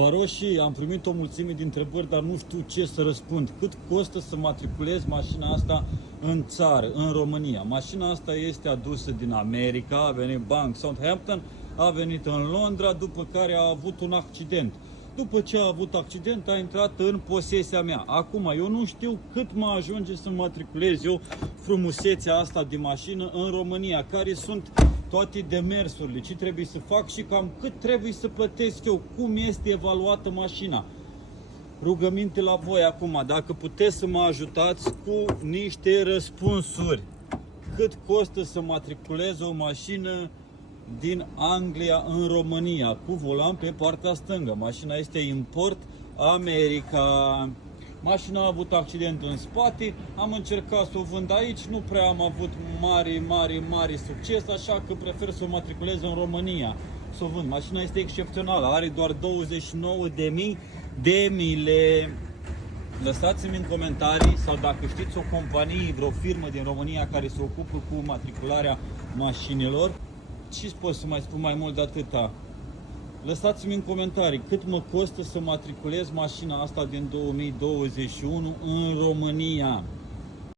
Baroșii, am primit o mulțime de întrebări, dar nu știu ce să răspund. Cât costă să matriculez mașina asta în țară, în România? Mașina asta este adusă din America, a venit Bank Southampton, a venit în Londra, după care a avut un accident. După ce a avut accident, a intrat în posesia mea. Acum, eu nu știu cât mă ajunge să matriculez eu frumusețea asta de mașină în România, care sunt toate demersurile, ce trebuie să fac și cam cât trebuie să plătesc eu, cum este evaluată mașina. Rugăminte la voi acum, dacă puteți să mă ajutați cu niște răspunsuri. Cât costă să matriculez o mașină din Anglia în România, cu volan pe partea stângă? Mașina este import America. Mașina a avut accident în spate, am încercat să o vând aici, nu prea am avut mare succes, așa că prefer să o matriculez în România, să o vând. Mașina este excepțională, are doar 29.000 de mile. Lăsați-mi în comentarii sau dacă știți o companie, vreo firmă din România care se ocupă cu matricularea mașinilor. Ce pot să mai spun mai mult de atâta? Lăsați-mi în comentarii cât mă costă să matriculez mașina asta din 2021 în România.